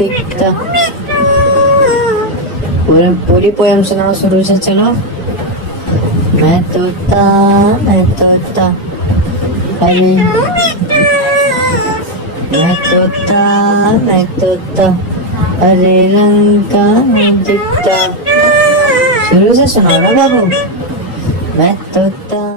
दिखता। पूरी पोयम सुनाओ शुरू से, चलो। मैं तोता अरे मैं तोता हरे रंग का दिखता। शुरू से सुनाओ ना बाबू। मैं तोता